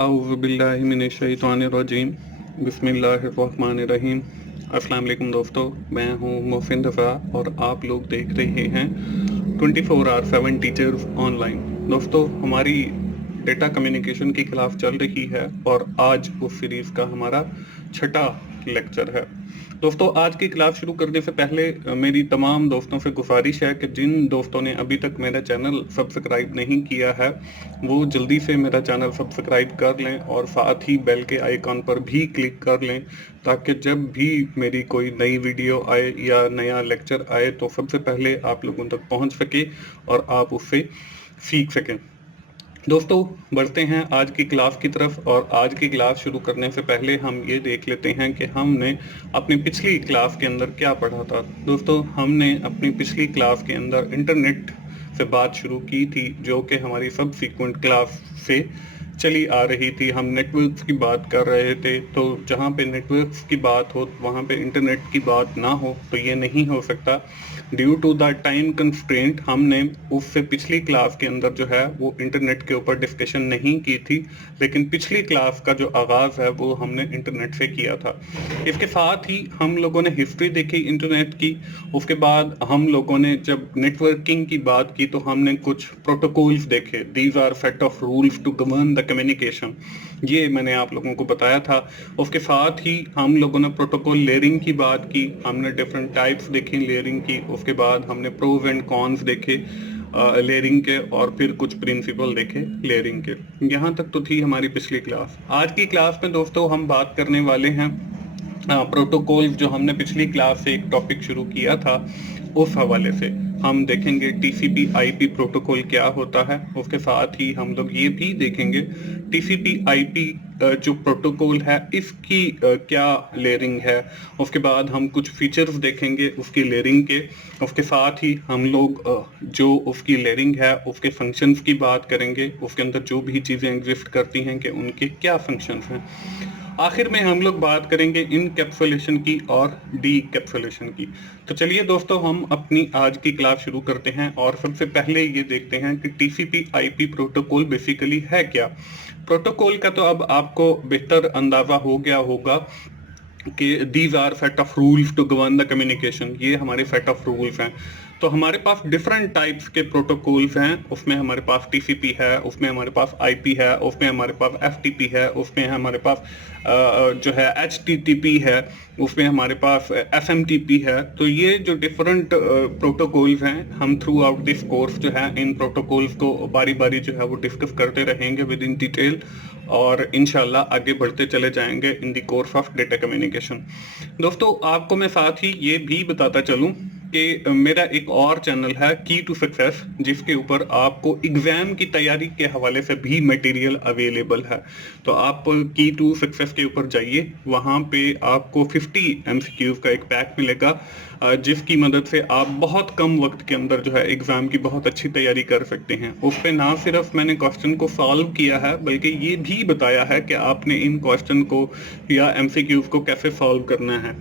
औज़ुबिल्लाहिमिनश्शैतानिर्रजीम बिस्मिल्लाहिर्रहमानिर्रहीम। अस्सलाम वालेकुम दोस्तों, मैं हूँ मोहसिन रफ़ा और आप लोग देख रहे हैं 24/7 टीचर्स ऑनलाइन। दोस्तों, हमारी डेटा कम्युनिकेशन की क्लास चल रही है और आज उस सीरीज़ का हमारा छठा लेक्चर है। दोस्तों, आज की क्लास शुरू करने से पहले मेरी तमाम दोस्तों से गुजारिश है कि जिन दोस्तों ने अभी तक मेरा चैनल सब्सक्राइब नहीं किया है वो जल्दी से मेरा चैनल सब्सक्राइब कर लें और साथ ही बेल के आइकॉन पर भी क्लिक कर लें ताकि जब भी मेरी कोई नई वीडियो आए या नया लेक्चर आए तो सबसे पहले आप लोगों तक पहुंच सके और आप उससे सीख सकें। दोस्तों, बढ़ते हैं आज की क्लास की तरफ और आज की क्लास शुरू करने से पहले हम ये देख लेते हैं कि हमने अपनी पिछली क्लास के अंदर क्या पढ़ा था। दोस्तों, हमने अपनी पिछली क्लास के अंदर इंटरनेट से बात शुरू की थी जो कि हमारी सबसीक्वेंट क्लास से चली आ रही थी। हम नेटवर्क्स की बात कर रहे थे, तो जहाँ पे नेटवर्क्स की बात हो वहाँ पे इंटरनेट की बात ना हो तो ये नहीं हो सकता। Due to the time constraint हमने उससे पिछली क्लास के अंदर जो है वो इंटरनेट के ऊपर डिस्कशन नहीं की थी, लेकिन पिछली क्लास का जो आगाज़ है वो हमने इंटरनेट से किया था। इसके साथ ही हम लोगों ने हिस्ट्री देखी इंटरनेट की। उसके बाद हम लोगों ने जब नेटवर्किंग की बात की तो हमने कुछ प्रोटोकॉल्स देखे। These are set of rules to govern the communication, ये मैंने आप लोगों को बताया था। उसके साथ ही हम लोगों ने प्रोटोकॉल लेयरिंग की बात की, हमने डिफरेंट टाइप्स देखी लेयरिंग की। उसके बाद हमने प्रोज एंड कॉन्स देखे लेयरिंग के और फिर कुछ प्रिंसिपल देखे लेयरिंग के। यहाँ तक तो थी हमारी पिछली क्लास। आज की क्लास में दोस्तों हम बात करने वाले हैं प्रोटोकॉल। जो हमने पिछली क्लास से एक टॉपिक शुरू किया था उस हवाले से हम देखेंगे टीसीपी आईपी प्रोटोकॉल क्या होता है। उसके साथ ही हम लोग ये भी देखेंगे टीसीपी आईपी जो प्रोटोकॉल है इसकी क्या लेयरिंग है। उसके बाद हम कुछ फीचर्स देखेंगे उसकी लेयरिंग के। उसके साथ ही हम लोग जो उसकी लेयरिंग है उसके फंक्शंस की बात करेंगे, उसके अंदर जो भी चीज़ें एग्जिस्ट करती हैं कि उनके क्या फंक्शंस हैं। आखिर में हम लोग बात करेंगे इनकैप्सुलेशन की और डीकैप्सुलेशन की। तो चलिए दोस्तों, हम अपनी आज की क्लास शुरू करते हैं और सबसे पहले ये देखते हैं कि टीसीपी आईपी प्रोटोकॉल बेसिकली है क्या। प्रोटोकॉल का तो अब आपको बेहतर अंदाजा हो गया होगा कि these are set of rules to govern the communication. ये हमारे सेट ऑफ रूल्स हैं। तो हमारे पास डिफरेंट टाइप्स के प्रोटोकॉल्स हैं। उसमें हमारे पास टीसीपी है, उसमें हमारे पास आईपी है, उसमें हमारे पास एफटीपी है, उसमें हमारे पास जो है एचटीटीपी है, उसमें हमारे पास एसएमटीपी है। तो ये जो डिफरेंट प्रोटोकॉल्स हैं हम थ्रू आउट दिस कोर्स जो है इन प्रोटोकॉल्स को बारी बारी जो है वो डिस्कस करते रहेंगे विद इन डिटेल और इंशाल्लाह आगे बढ़ते चले जाएंगे in the course of data communication. दोस्तों, आपको मैं साथ ही ये भी बताता चलूं कि मेरा एक और चैनल है की टू सक्सेस, जिसके ऊपर आपको एग्जाम की तैयारी के हवाले से भी मटेरियल अवेलेबल है। तो आप की टू सक्सेस के ऊपर जाइए, वहाँ पे आपको 50 एमसीक्यूज का एक पैक मिलेगा जिसकी मदद से आप बहुत कम वक्त के अंदर जो है एग्जाम की बहुत अच्छी तैयारी कर सकते हैं। उस पर ना सिर्फ मैंने क्वेश्चन को सॉल्व किया है बल्कि ये भी बताया है कि आपने इन क्वेश्चन को या एमसीक्यूज को कैसे सॉल्व करना है।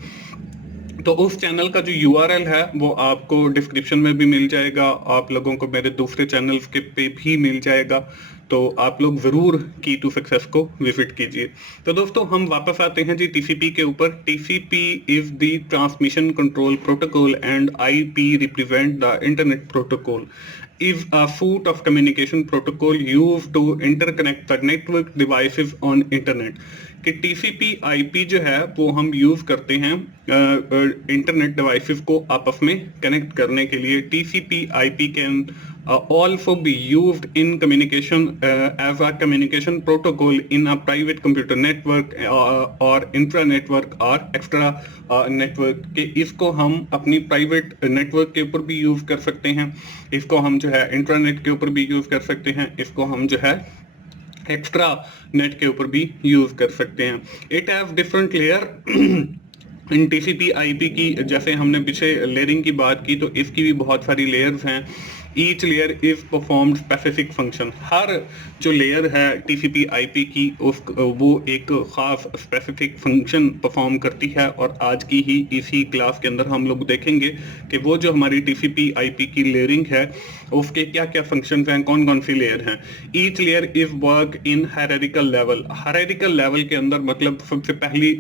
तो उस चैनल का जो यूआरएल है वो आपको डिस्क्रिप्शन में भी मिल जाएगा, आप लोगों को मेरे दूसरे चैनल्स के पे भी मिल जाएगा। तो आप लोग ज़रूर की टू सक्सेस को विजिट कीजिए। तो दोस्तों, हम वापस आते हैं जी टीसीपी के ऊपर। TCP is the transmission control protocol and IP represent the internet protocol is a suite of communication protocol used to interconnect the network devices on internet। कि TCP IP जो है वो हम यूज करते हैं इंटरनेट डिवाइसेस को आपस में कनेक्ट करने के लिए। TCP IP can also be used in communication as a communication protocol in a private computer network or intra network or extra network। के इसको हम अपनी प्राइवेट नेटवर्क के ऊपर भी यूज कर सकते हैं, इसको हम जो है इंट्रानेट के ऊपर भी यूज कर सकते हैं, इसको हम जो है एक्स्ट्रा नेट के ऊपर भी यूज कर सकते हैं। It have different layer in TCP IP की। जैसे हमने पीछे लेयरिंग की बात की तो इसकी भी बहुत सारी लेयर्स हैं। Each layer is performed specific function. हर जो लेयर है टीसीपी आईपी की वो एक खास स्पेसिफिक फंक्शन परफॉर्म करती है, और आज की ही इसी क्लास के अंदर हम लोग देखेंगे कि वो जो हमारी टीसीपी आईपी की लेयरिंग है उसके क्या क्या फंक्शंस हैं, कौन कौन सी लेयर हैं। Each layer is work in hierarchical level. Hierarchical level के अंदर मतलब सबसे पहली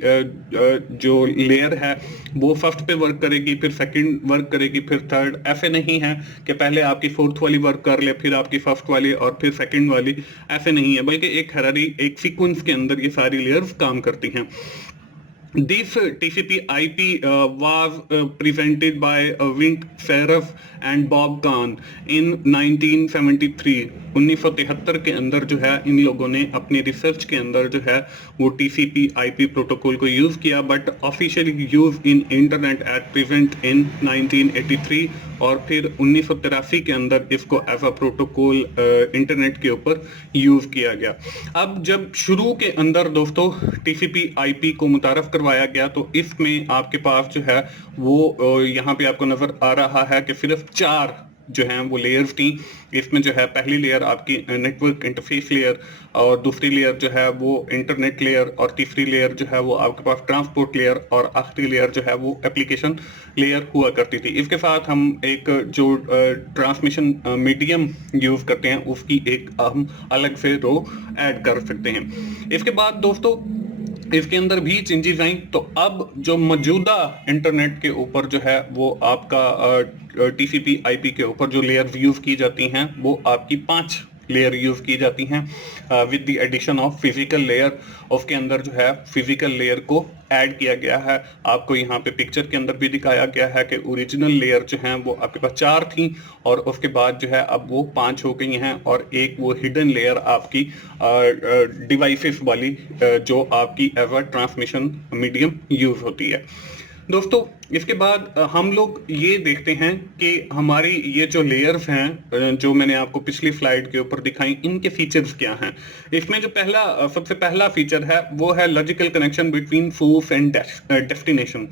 जो लेयर है वो फर्स्ट पे वर्क करेगी, फिर सेकंड वर्क करेगी, फिर थर्ड। ऐसे नहीं है कि पहले आपकी फोर्थ वाली वर्क कर ले, फिर आपकी फर्स्ट वाली और फिर सेकंड वाली, ऐसे नहीं है, बल्कि एक हायरार्की, एक सीक्वेंस के अंदर ये सारी लेयर्स काम करती हैं। This TCP/IP was presented by Vint Cerf and Bob Kahn in 1973। 1973 के अंदर जो है इन लोगों ने अपनी रिसर्च के अंदर जो है वो TCP/IP प्रोटोकॉल को यूज किया, but officially use in internet at present in 1983, और फिर 1983 के अंदर इसको एज अ प्रोटोकॉल इंटरनेट के ऊपर यूज किया गया। अब जब शुरू के अंदर दोस्तों TCP/IP को मुतारफ करवाया गया तो इसमें आपके पास जो है वो यहाँ पे आपको नजर आ रहा है कि सिर्फ 4 जो हैं वो लेयर्स थी। इसमें जो है पहली लेयर आपकी नेटवर्क इंटरफेस लेयर, और दूसरी लेयर जो है वो इंटरनेट लेयर, और तीसरी लेयर जो है वो आपके पास ट्रांसपोर्ट लेयर, और आखिरी लेयर जो है वो एप्लीकेशन लेयर हुआ करती थी। इसके साथ हम एक जो ट्रांसमिशन मीडियम यूज करते हैं उसकी एक हम अलग से रो ऐड कर सकते हैं। इसके बाद दोस्तों इसके अंदर भी चेंजेस आई, तो अब जो मौजूदा इंटरनेट के ऊपर जो है वो आपका TCP/IP के ऊपर जो लेयर यूज की जाती हैं वो आपकी 5 लेयर यूज की जाती हैं with the addition of physical layer. उसके अंदर जो है फिजिकल लेयर को ऐड किया गया है। आपको यहाँ पे पिक्चर के अंदर भी दिखाया गया है कि ओरिजिनल लेयर जो हैं वो आपके पास 4 थी, और उसके बाद जो है अब वो 5 हो गई हैं, और एक वो हिडन लेयर आपकी डिवाइसेस वाली जो आपकी as a transmission medium use होती है। दोस्तों इसके बाद हम लोग ये देखते हैं कि हमारी ये जो लेयर्स हैं जो मैंने आपको पिछली स्लाइड के ऊपर दिखाई, इनके फीचर्स क्या हैं। इसमें जो सबसे पहला फीचर है वो है logical connection between source and destination,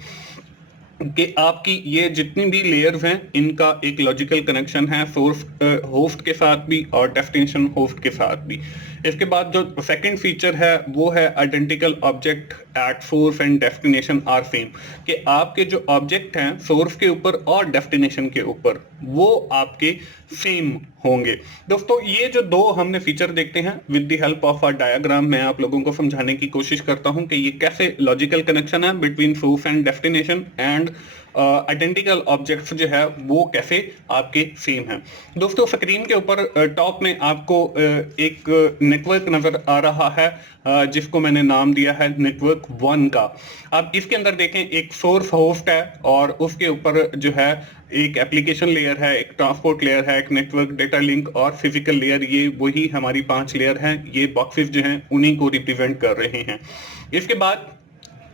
कि आपकी ये जितनी भी लेयर्स हैं इनका एक लॉजिकल कनेक्शन है सोर्स होस्ट के साथ भी और डेस्टिनेशन होस्ट के साथ भी। इसके बाद जो सेकंड फीचर है वो है identical object at source and destination are same, कि आपके जो ऑब्जेक्ट हैं सोर्स के ऊपर और डेस्टिनेशन के ऊपर वो आपके सेम होंगे। दोस्तों ये जो 2 हमने फीचर देखते हैं with the help of a diagram मैं आप लोगों को समझाने की कोशिश करता हूं कि ये कैसे लॉजिकल कनेक्शन है between source and destination, and identical objects जो है वो कैसे आपके सेम हैं। दोस्तों स्क्रीन के ऊपर टॉप में आपको एक नेटवर्क नजर आ रहा है जिसको मैंने नाम दिया है नेटवर्क 1 का। अब इसके अंदर देखें एक सोर्स होस्ट है, और उसके ऊपर जो है एक एप्लीकेशन लेयर है, एक ट्रांसपोर्ट लेयर है, एक नेटवर्क डेटा लिंक और फिजिकल लेयर। ये वही हमारी 5 लेयर हैं। ये बॉक्सेस जो हैं उन्हीं को रिप्रेजेंट कर रहे हैं। इसके बाद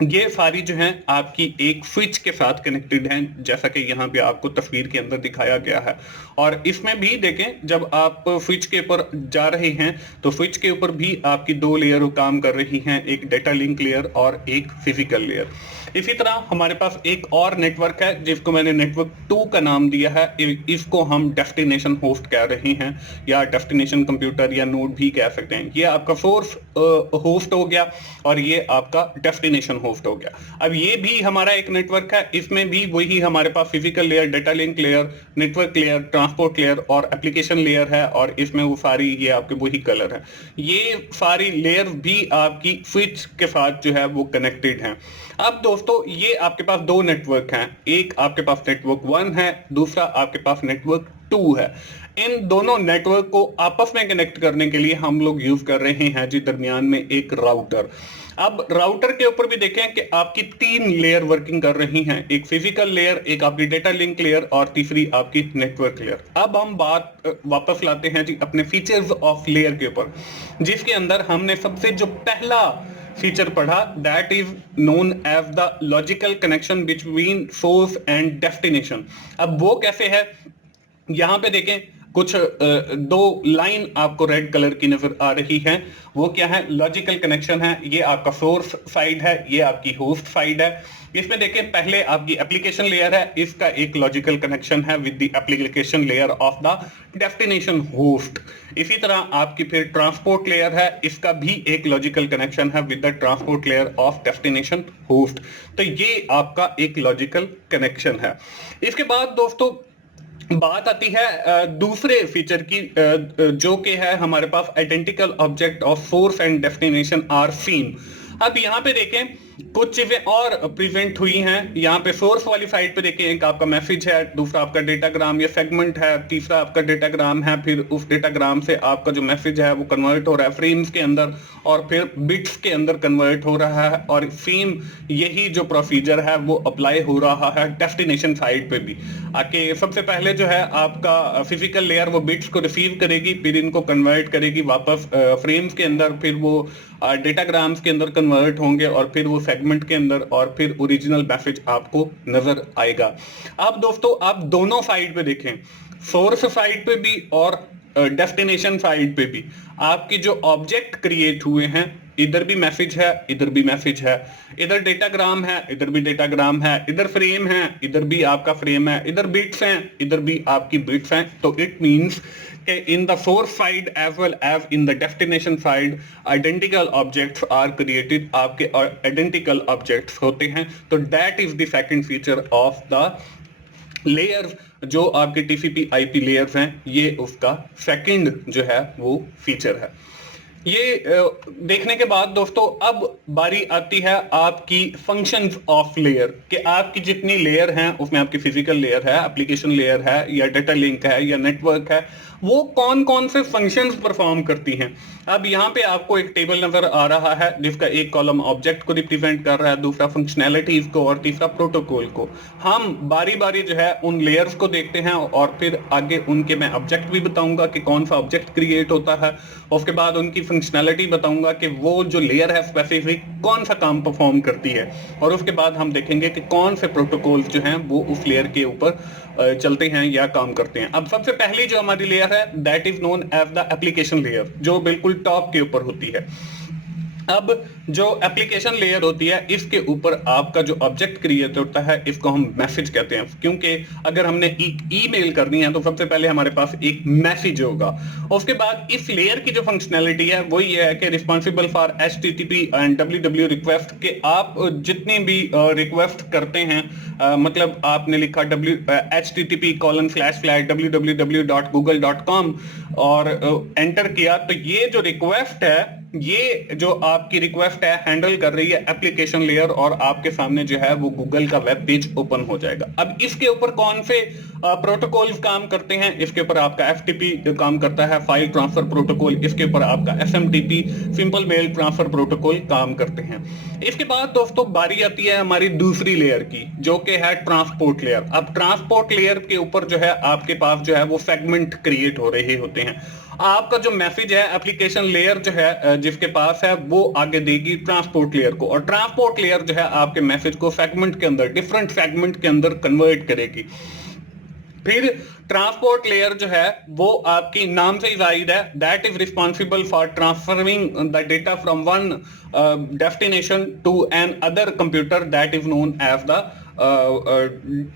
ये सारी जो हैं आपकी एक स्विच के साथ कनेक्टेड हैं, जैसा कि यहाँ पे आपको तस्वीर के अंदर दिखाया गया है। और इसमें भी देखें जब आप स्विच के ऊपर जा रहे हैं तो स्विच के ऊपर भी आपकी 2 लेयर काम कर रही हैं, एक डेटा लिंक लेयर और एक फिजिकल लेयर। इसी तरह हमारे पास एक और नेटवर्क है जिसको मैंने नेटवर्क 2 का नाम दिया है। इसको हम डेस्टिनेशन होस्ट कह रहे हैं, या डेस्टिनेशन कंप्यूटर या नोड भी कह सकते हैं। ये आपका सोर्स होस्ट हो गया और ये आपका डेस्टिनेशन होस्ट हो गया। अब ये भी हमारा एक नेटवर्क है, इसमें भी वही हमारे पास physical layer, data link layer, network layer, transport layer और एप्लीकेशन लेयर है, और इसमें वो सारी ये आपके वही कलर है। ये सारी लेयर भी आपकी स्विच के साथ जो है वो कनेक्टेड हैं। अब दोस्तों ये आपके पास 2 नेटवर्क हैं, एक आपके पास नेटवर्क 1 है, दूसरा आपके पास नेटवर्क 2 है। इन दोनों नेटवर्क को आपस में कनेक्ट करने के लिए हम लोग यूज कर रहे हैं जी दरमियान में एक राउटर। अब राउटर के ऊपर भी देखें कि आपकी 3 लेयर वर्किंग कर रही हैं, एक फिजिकल लेयर, एक आपकी डेटा लिंक लेयर और तीसरी आपकी नेटवर्क लेयर। अब हम बात वापस लाते हैं जी अपने फीचर्स ऑफ लेयर के ऊपर, जिसके अंदर हमने सबसे जो पहला फीचर पढ़ा that is known as the logical connection between source and destination. अब वो कैसे है, यहां पे देखें कुछ दो लाइन आपको रेड कलर की नजर आ रही है, वो क्या है? लॉजिकल कनेक्शन है। ये आपका सोर्स साइड है, ये आपकी होस्ट साइड है। इसमें देखिए पहले आपकी एप्लीकेशन लेयर है, इसका एक लॉजिकल कनेक्शन है with the application layer of the destination host. इसी तरह आपकी फिर ट्रांसपोर्ट लेयर है, इसका भी एक लॉजिकल कनेक्शन है with the transport layer of destination host. तो ये आपका एक लॉजिकल कनेक्शन है। इसके बाद दोस्तों बात आती है दूसरे फीचर की, जो कि है हमारे पास identical object of source and destination are seen. अब यहाँ पे देखें कुछ चीजें और प्रेजेंट हुई हैं। यहाँ पे सोर्स वाली साइड पे देखें, एक आपका मैसेज है, दूसरा आपका डेटाग्राम या सेगमेंट है, तीसरा आपका डेटाग्राम है, फिर उस डेटाग्राम से आपका जो मैसेज है वो कन्वर्ट हो रहा है फ्रेम्स के अंदर और फिर बिट्स के अंदर कन्वर्ट हो रहा है। और सेम यही जो प्रोसीजर है वो अप्लाई हो रहा है डेस्टिनेशन साइड पे भी। आके सबसे पहले जो है आपका फिजिकल लेयर वो बिट्स को रिसीव करेगी, फिर इनको कन्वर्ट करेगी वापस फ्रेम्स के अंदर, फिर वो डेटाग्राम्स के अंदर कन्वर्ट होंगे और फिर वो सेगमेंट के अंदर, और फिर ओरिजिनल मैसेज आपको नजर आएगा। अब दोस्तों आप दोनों साइड पे देखें, सोर्स साइड पे भी और डेस्टिनेशन साइड पे भी आपकी जो ऑब्जेक्ट क्रिएट हुए हैं, इधर भी मैसेज है, इधर भी मैसेज है, इधर डेटाग्राम है, इधर भी डेटाग्राम है, इधर फ्रेम है, इधर भी आपका फ्रेम है, इधर बिट्स हैं, इधर भी आपकी बिट्स हैं। तो it means in the source side as well as in the destination side identical objects are created, आपके identical objects होते हैं। तो that is the second feature of the layer, जो आपके TCP IP layers हैं, ये उसका second जो है वो फीचर है। ये देखने के बाद दोस्तों अब बारी आती है आपकी फंक्शंस ऑफ लेयर, कि आपकी जितनी लेयर हैं उसमें आपकी फिजिकल लेयर है, एप्लीकेशन लेयर है, या डेटा लिंक है, या नेटवर्क है, वो कौन कौन से फंक्शंस परफॉर्म करती हैं। अब यहाँ पे आपको एक टेबल नजर आ रहा है जिसका एक कॉलम ऑब्जेक्ट को रिप्रेजेंट कर रहा है, दूसरा फंक्शनैलिटीज को और तीसरा प्रोटोकॉल को। हम बारी बारी जो है उन लेयर्स को देखते हैं और फिर आगे उनके मैं ऑब्जेक्ट भी बताऊंगा कि कौन सा ऑब्जेक्ट क्रिएट होता है, उसके बाद उनकी फंक्शनैलिटी बताऊंगा कि वो जो लेयर है स्पेसिफिक कौन सा काम परफॉर्म करती है, और उसके बाद हम देखेंगे कि कौन से प्रोटोकॉल जो हैं वो उस लेयर के ऊपर चलते हैं या काम करते हैं। अब सबसे पहली जो हमारी लेयर है that is known as the application layer, जो बिल्कुल टॉप के ऊपर होती है। अब जो एप्लीकेशन लेयर होती है इसके ऊपर आपका जो ऑब्जेक्ट क्रिएट होता है इसको हम मैसेज कहते हैं, क्योंकि अगर हमने एक ईमेल करनी है तो सबसे पहले हमारे पास एक मैसेज होगा। उसके बाद इस लेयर की जो फंक्शनैलिटी है वो ये है कि responsible for HTTP and WWW request, के आप जितनी भी रिक्वेस्ट करते हैं, मतलब आपने लिखा http://www.google.com और एंटर किया, तो ये जो रिक्वेस्ट है, ये जो आपकी रिक्वेस्ट है हैंडल कर रही है एप्लीकेशन लेयर, और आपके सामने जो है वो गूगल का वेब पेज ओपन हो जाएगा। अब इसके ऊपर कौन से प्रोटोकॉल्स काम करते हैं? इसके ऊपर आपका FTP काम करता है, फाइल ट्रांसफर प्रोटोकॉल। इसके ऊपर आपका SMTP, simple mail transfer protocol काम करते हैं। इसके बाद दोस्तों बारी आती है हमारी दूसरी लेयर की, जो कि है ट्रांसपोर्ट लेयर। अब ट्रांसपोर्ट लेयर के ऊपर जो है आपके पास जो है वो सेगमेंट क्रिएट हो रहे होते हैं। आपका जो मैसेज है एप्लीकेशन लेयर जो है जिसके पास है वो आगे देगी ट्रांसपोर्ट लेयर को, और ट्रांसपोर्ट लेयर जो है आपके मैसेज को सेगमेंट के अंदर, डिफरेंट सेगमेंट के अंदर कन्वर्ट करेगी। फिर ट्रांसपोर्ट लेयर जो है वो आपकी नाम से ही जाहिर है, that is responsible for transferring the data from one destination to another computer, that is known as the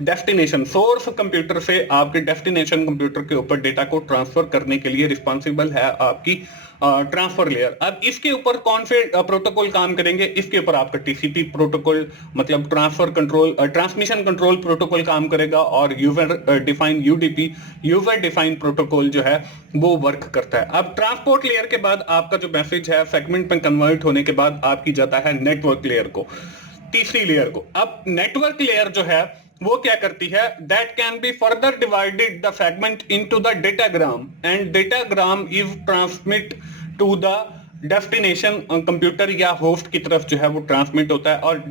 destination. Source computer से आपके डेस्टिनेशन कंप्यूटर के ऊपर डेटा को ट्रांसफर करने के लिए रिस्पॉन्सिबल है आपकी ट्रांसफर लेयर। अब इसके ऊपर कौन से प्रोटोकॉल काम करेंगे? इसके ऊपर आपका TCP प्रोटोकॉल, मतलब transfer control, transmission control protocol काम करेगा, और user define UDP, user define protocol जो है वो वर्क करता है। अब ट्रांसपोर्ट लेयर के बाद आपका जो मैसेज है सेगमेंट में कन्वर्ट होने के बाद आपकी जाता है नेटवर्क लेयर को, तीसरी लेयर को। अब नेटवर्क लेयर जो है वो क्या करती है? That can be further divided the segment into the datagram, and datagram is transmit to the destination computer या होस्ट की तरफ जो है वो ट्रांसमिट होता है। और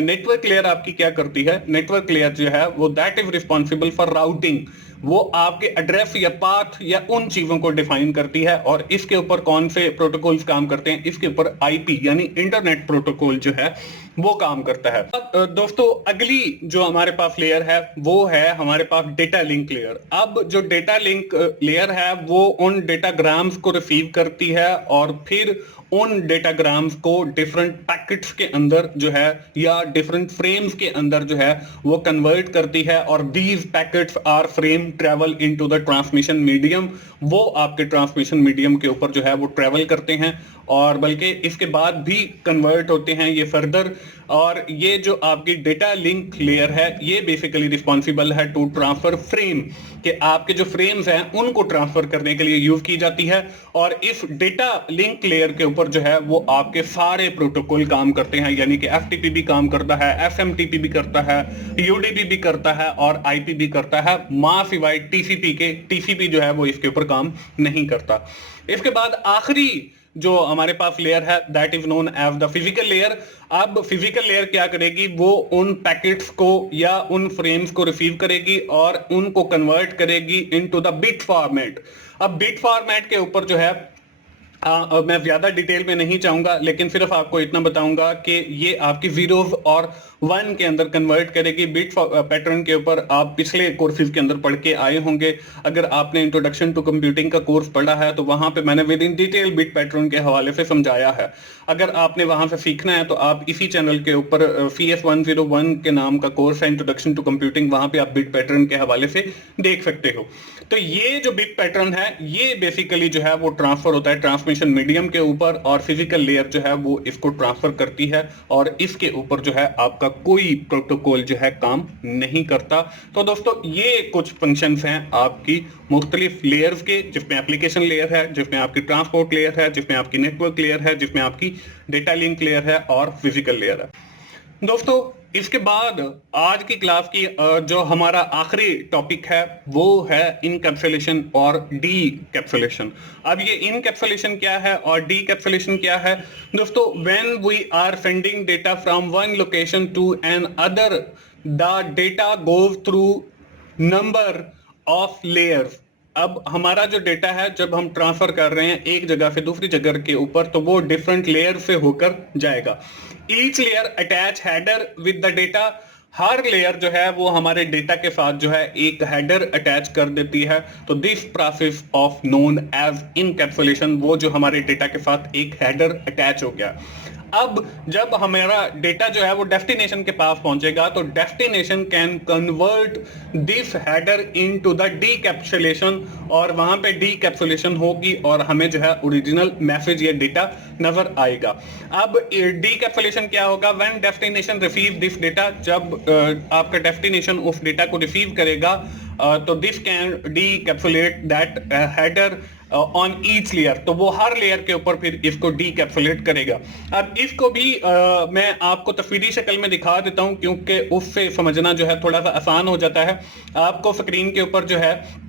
नेटवर्क लेयर आपकी क्या करती है? नेटवर्क लेयर जो है वो that is responsible for routing, वो आपके एड्रेस या पाथ या उन चीजों को डिफाइन करती है। और इसके ऊपर कौन से प्रोटोकॉल्स काम करते हैं, इसके ऊपर आईपी यानी इंटरनेट प्रोटोकॉल जो है वो काम करता है। दोस्तों अगली जो हमारे पास लेयर है वो है हमारे पास डेटा लिंक लेयर। अब जो डेटा लिंक लेयर है वो उन डेटाग्राम्स को रिसीव करती है और फिर उन डेटाग्राम्स को डिफरेंट पैकेट्स के अंदर जो है या डिफरेंट फ्रेम्स के अंदर जो है वो कन्वर्ट करती है। और these packets are frame travel into the transmission medium. वो आपके ट्रांसमिशन मीडियम के ऊपर जो है वो ट्रेवल करते हैं और बल्कि इसके बाद भी कन्वर्ट होते हैं ये फर्दर। और ये जो आपकी डेटा लिंक लेयर है ये बेसिकली रिस्पॉन्सिबल है टू ट्रांसफर फ्रेम, कि आपके जो फ्रेम्स हैं उनको ट्रांसफर करने के लिए यूज की जाती है। और इस डेटा लिंक लेयर के ऊपर जो है वो आपके सारे प्रोटोकॉल काम करते हैं, यानी कि एफटीपी भी काम करता है, एसएमटीपी भी करता है, यूडीपी भी करता है और आईपी भी करता है, मां सिवाय टीसीपी के। टीसीपी जो है वो इसके ऊपर काम नहीं करता। इसके बाद आखिरी जो हमारे पास लेयर है that is known as the physical layer. अब फिजिकल लेयर क्या करेगी, वो उन पैकेट्स को या उन फ्रेम्स को रिसीव करेगी और उनको कन्वर्ट करेगी इनटू द बिट फॉर्मेट। अब बिट फॉर्मेट के ऊपर जो है मैं ज्यादा डिटेल में नहीं चाहूंगा, लेकिन सिर्फ आपको इतना बताऊंगा कि ये आपकी जीरोस और वन के अंदर कन्वर्ट करेगी। बिट पैटर्न के ऊपर आप पिछले कोर्सेज के अंदर पढ़ के आए होंगे। अगर आपने इंट्रोडक्शन टू कंप्यूटिंग का कोर्स पढ़ा है तो वहां पे मैंने with in detail bit pattern के हवाले से समझाया है। अगर आपने वहां से सीखना है तो आप इसी चैनल के ऊपर CS 101 के नाम का कोर्स है इंट्रोडक्शन टू कंप्यूटिंग, वहां पे आप बिट पैटर्न के हवाले से देख सकते हो। तो ये जो बिट पैटर्न है ये बेसिकली जो है वो ट्रांसफर होता है ट्रांसमिशन मीडियम के ऊपर और फिजिकल लेयर जो है वो इसको ट्रांसफर करती है और इसके ऊपर जो है आपका कोई प्रोटोकॉल जो है काम नहीं करता। तो दोस्तों ये कुछ फंक्शंस हैं आपकी मुख्तलिफ लेयर्स के, जिसमें एप्लीकेशन लेयर है, जिसमें आपकी ट्रांसपोर्ट लेयर है, जिसमें आपकी नेटवर्क लेयर है, जिसमें आपकी डेटा लिंक लेयर है और फिजिकल लेयर है। दोस्तों इसके बाद आज की क्लास की जो हमारा आखिरी टॉपिक है वो है इनकैप्सुलेशन और डीकैप्सुलेशन। अब ये इनकैप्सुलेशन क्या है और डीकैप्सुलेशन क्या है? दोस्तों when we are sending data from one location to another, the data goes through number of layers. अब हमारा जो डेटा है जब हम ट्रांसफर कर रहे हैं एक जगह से दूसरी जगह के ऊपर तो वो डिफरेंट लेयर से होकर जाएगा। Each layer attach header with the data. Her layer जो है वो हमारे डेटा के साथ जो है एक हेडर अटैच कर देती है। तो this process of known as encapsulation, वो जो हमारे डेटा के साथ एक हेडर अटैच हो गया। अब जब हमारा डेटा जो है वो डेस्टिनेशन के पास पहुंचेगा तो destination can convert this header into the decapsulation और वहां पे डीकैप्सुलेशन होगी और हमें जो है ओरिजिनल मैसेज या डेटा नजर आएगा। अब डीकैप्सुलेशन क्या होगा? When destination receive this data, जब आपका डेस्टिनेशन उस डेटा को रिसीव करेगा तो this can decapsulate that header on each layer. तो वो हर लेयर के ऊपर फिर इसको डीकैप्सुलेट करेगा। अब इसको भी मैं आपको तस्वीरी शक्ल में दिखा देता हूं क्योंकि उससे समझना जो है थोड़ा सा आसान हो जाता है। आपको स्क्रीन के ऊपर जो है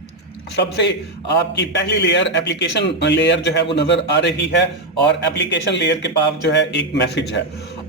सबसे आपकी पहली लेयर एप्लीकेशन लेयर जो है वो नजर आ रही है और एप्लीकेशन लेयर के पास जो है एक मैसेज है।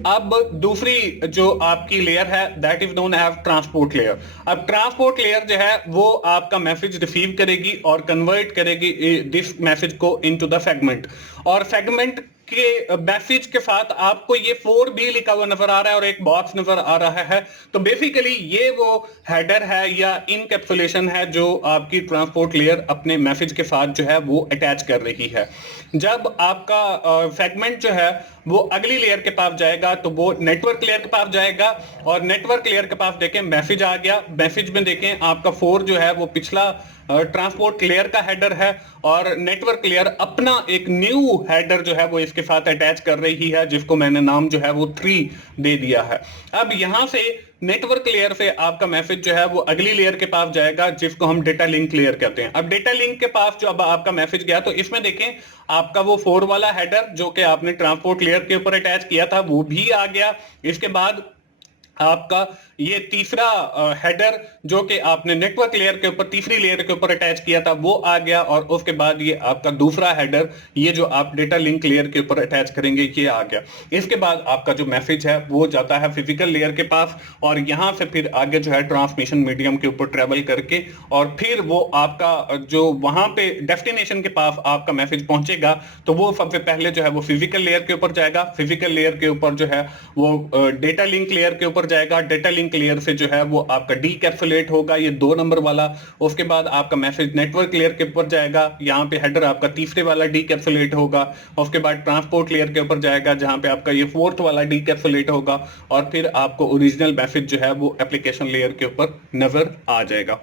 अब दूसरी जो आपकी लेयर है that is known as transport layer. अब ट्रांसपोर्ट लेयर जो है वो आपका मैसेज रिसीव करेगी और कन्वर्ट करेगी दिस मैसेज को इनटू द सेगमेंट। और सेगमेंट के मैसेज के साथ आपको ये 4B लिखा हुआ नजर आ रहा है और एक बॉक्स नजर आ रहा है। तो बेसिकली ये वो हेडर है या इनकैप्सुलेशन है जो आपकी ट्रांसपोर्ट लेयर अपने मैसेज के साथ जो है वो अटैच कर रही है। जब आपका सेगमेंट जो है वो अगली लेयर के पास जाएगा तो वो नेटवर्क लेयर के पास जाएगा और नेटवर्क लेयर के पास देखें मैसेज आ गया। मैसेज में देखें आपका 4 जो है वो पिछला ट्रांसपोर्ट लेयर का हेडर है और नेटवर्क लेयर अपना एक न्यू हेडर जो है वो इसके साथ अटैच कर रही है जिसको मैंने नाम जो है वो 3 दे दिया है। अब यहां से नेटवर्क लेयर से आपका मैसेज जो है वो अगली लेयर के पास जाएगा जिसको हम डेटा लिंक लेयर कहते हैं। अब डेटा लिंक के पास जो अब आपका मैसेज गया तो इसमें देखें आपका वो 4 वाला हेडर जो कि आपने ट्रांसपोर्ट लेयर के ऊपर अटैच किया था वो भी आ गया। इसके बाद आपका ये तीसरा हेडर जो कि आपने नेटवर्क लेयर के ऊपर तीसरी लेयर के ऊपर अटैच किया था वो आ गया, और उसके बाद ये आपका दूसरा हेडर, ये जो आप डेटा लिंक लेयर के ऊपर अटैच करेंगे, ये आ गया। इसके बाद आपका जो मैसेज है वो जाता है फिजिकल लेयर के पास, और यहां से फिर आगे जो है ट्रांसमिशन मीडियम के ऊपर ट्रेवल करके, और फिर वो आपका जो वहां पे डेस्टिनेशन के पास आपका मैसेज पहुंचेगा, तो वो सबसे पहले जो है वो फिजिकल लेयर के ऊपर जाएगा, फिजिकल लेयर के ऊपर जो है वो डेटा लिंक लेयर के ऊपर जाएगा, डेटा लिंक लेयर से जो है वो आपका डीकैप्सुलेट होगा, ये 2 नंबर वाला। उसके बाद आपका मैसेज नेटवर्क लेयर के ऊपर जाएगा, यहाँ पे हेडर आपका तीसरे वाला डीकैप्सुलेट होगा। उसके बाद ट्रांसपोर्ट लेयर के ऊपर जाएगा, जहां पे आपका ये 4th वाला डीकैप्सुलेट होगा, और फिर आपको ओरिजिनल मैसेज जो है वो एप्लीकेशन लेयर के ऊपर नजर आ जाएगा।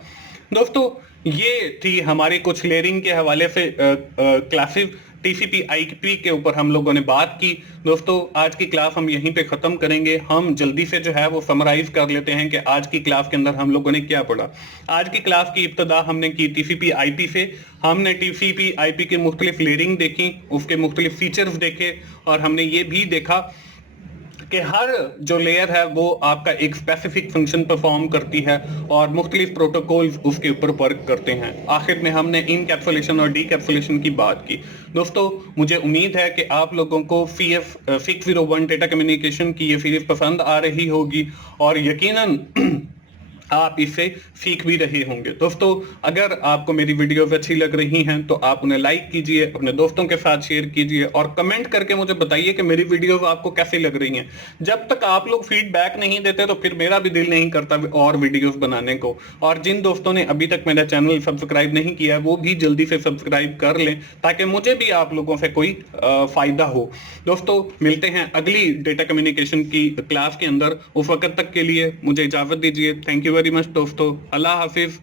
दोस्तों, ये थी हमारी कुछ लेयरिंग के हवाले से क्लासेस। टीसीपी आईपी के ऊपर हम लोगों ने बात की। दोस्तों, आज की क्लास हम यहीं पे खत्म करेंगे। हम जल्दी से जो है वो समराइज कर लेते हैं कि आज की क्लास के अंदर हम लोगों ने क्या पढ़ा। आज की क्लास की इब्तिदा हमने की टीसीपी आईपी से। हमने टीसीपी आईपी की मुख्तलिफ लेयरिंग देखी, उसके मुख्तलिफ फीचर्स देखे, और हमने ये भी देखा कि हर जो लेयर है वो आपका एक स्पेसिफिक फंक्शन परफॉर्म करती है, और मुख्तलिफ प्रोटोकॉल्स उसके ऊपर वर्क करते हैं। आखिर में हमने इनकैप्सुलेशन और डीकैप्सुलेशन की बात की। दोस्तों, मुझे उम्मीद है कि आप लोगों को CF 601 डेटा कम्युनिकेशन की ये सीरीज पसंद आ रही होगी, और यकीनन आप इसे सीख भी रहे होंगे। दोस्तों, अगर आपको मेरी वीडियोस अच्छी लग रही हैं तो आप उन्हें लाइक कीजिए, अपने दोस्तों के साथ शेयर कीजिए, और कमेंट करके मुझे बताइए कि मेरी वीडियोस आपको कैसी लग रही हैं। जब तक आप लोग फीडबैक नहीं देते तो फिर मेरा भी दिल नहीं करता और वीडियोस बनाने को। और जिन दोस्तों ने अभी तक मेरा चैनल सब्सक्राइब नहीं किया है वो भी जल्दी से सब्सक्राइब कर लें, ताकि मुझे भी आप लोगों से कोई फायदा हो। दोस्तों, मिलते हैं अगली डेटा कम्युनिकेशन की क्लास के अंदर। उस वक्त तक के लिए मुझे इजाजत दीजिए। थैंक यू वेरी मच दोस्तों। अल्लाह हाफिज।